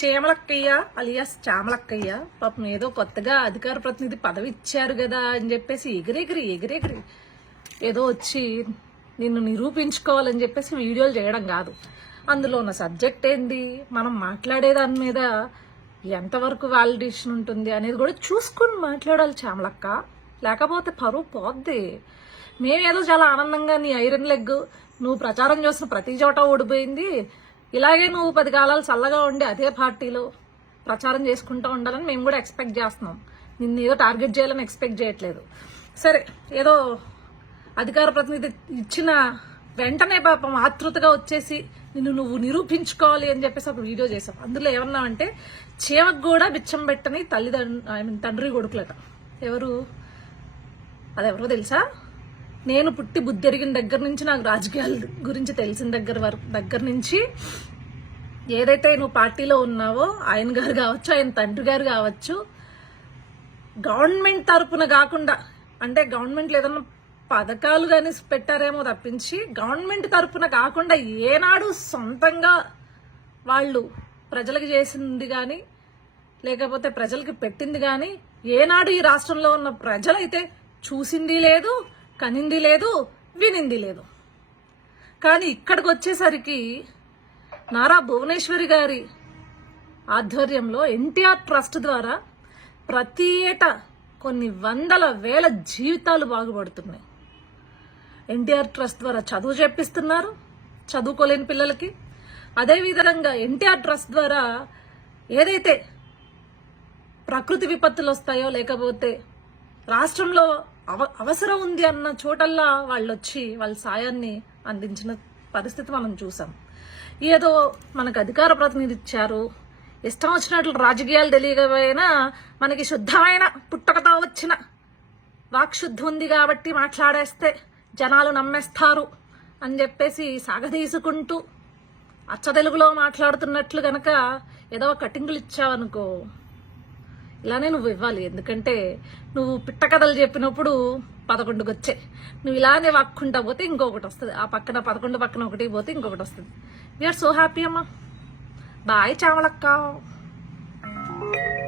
చేమలక్కయ్య alias చామలక్కయ్య పాపం ఏదో కొత్తగా అధికార ప్రతినిధి పదవి ఇచ్చారు కదా అని చెప్పేసి ఎగిరెగిరి ఏదో వచ్చి నిన్ను నిరూపించుకోవాలని చెప్పేసి వీడియోలు చేయడం కాదు. అందులో ఉన్న సబ్జెక్ట్ ఏంది, మనం మాట్లాడే దాని మీద ఎంతవరకు వాలిడేషన్ ఉంటుంది అనేది కూడా చూసుకుని మాట్లాడాలి చామలక్క. లేకపోతే పరువు పోద్ది. మేమేదో చాలా ఆనందంగా నీ ఐరన్ లెగ్ నువ్వు ప్రచారం చేసిన ప్రతి చోట ఓడిపోయింది, ఇలాగే నువ్వు 10 కాలాలు చల్లగా ఉండి అదే పార్టీలో ప్రచారం చేసుకుంటూ ఉండాలని మేము కూడా ఎక్స్పెక్ట్ చేస్తున్నాం. నిన్ను ఏదో టార్గెట్ చేయాలని ఎక్స్పెక్ట్ చేయట్లేదు. సరే, ఏదో అధికార ప్రతినిధి ఇచ్చిన వెంటనే పాపం ఆతృతగా వచ్చేసి నిన్ను నువ్వు నిరూపించుకోవాలి అని చెప్పేసి ఒక వీడియో చేసాం. అందులో ఏమన్నావంటే చీమకు కూడా బిచ్చం పెట్టని తండ్రి కొడుకులట. అదెవరో తెలుసా? నేను పుట్టి బుద్ధెరిగిన దగ్గర నుంచి, నాకు రాజకీయాల గురించి తెలిసిన దగ్గర నుంచి ఏదైతే నువ్వు పార్టీలో ఉన్నావో ఆయన గారు కావచ్చు, ఆయన తండ్రి గారు కావచ్చు, గవర్నమెంట్ తరపున కాకుండా, అంటే గవర్నమెంట్ ఏదన్నా పథకాలు కానీ పెట్టారేమో తప్పించి గవర్నమెంట్ తరపున కాకుండా ఏనాడు సొంతంగా వాళ్ళు ప్రజలకు చేసింది కానీ లేకపోతే ప్రజలకి పెట్టింది కానీ ఏనాడు ఈ రాష్ట్రంలో ఉన్న ప్రజలైతే చూసింది లేదు, కనింది లేదు, వినింది లేదు. కానీ ఇక్కడికి వచ్చేసరికి నారా భువనేశ్వరి గారి ఆధ్వర్యంలో ఎన్టీఆర్ ట్రస్ట్ ద్వారా ప్రతి ఏటా కొన్ని వందల వేల జీవితాలు బాగుపడుతున్నాయి. ఎన్టీఆర్ ట్రస్ట్ ద్వారా చదువు చెప్పిస్తున్నారు చదువుకోలేని పిల్లలకి. అదేవిధంగా ఎన్టీఆర్ ట్రస్ట్ ద్వారా ఏదైతే ప్రకృతి విపత్తులు వస్తాయో లేకపోతే రాష్ట్రంలో అవసరం ఉంది అన్న చోటల్లా వాళ్ళు వచ్చి వాళ్ళ సాయాన్ని అందించిన పరిస్థితి మనం చూసాం. ఏదో మనకు అధికార ప్రతినిధి ఇచ్చారు, ఇష్టం వచ్చినట్లు రాజకీయాలు తెలియకపోయినా మనకి శుద్ధమైన పుట్టకతో వచ్చిన వాక్శుద్ధి ఉంది కాబట్టి మాట్లాడేస్తే జనాలు నమ్మేస్తారు అని చెప్పేసి సాగదీసుకుంటూ అచ్చ తెలుగులో మాట్లాడుతున్నట్లు గనక ఏదో కటింగులు ఇచ్చావనుకో, ఇలానే నువ్వు ఇవ్వాలి. ఎందుకంటే నువ్వు పిట్ట కథలు చెప్పినప్పుడు 11కి వచ్చాయి, నువ్వు ఇలానే వాక్కుంటా పోతే ఇంకొకటి వస్తుంది, ఆ పక్కన 11 పక్కన ఒకటి పోతే ఇంకొకటి వస్తుంది. వీఆర్ సో హ్యాపీ అమ్మా. బాయ్ చామలక్క.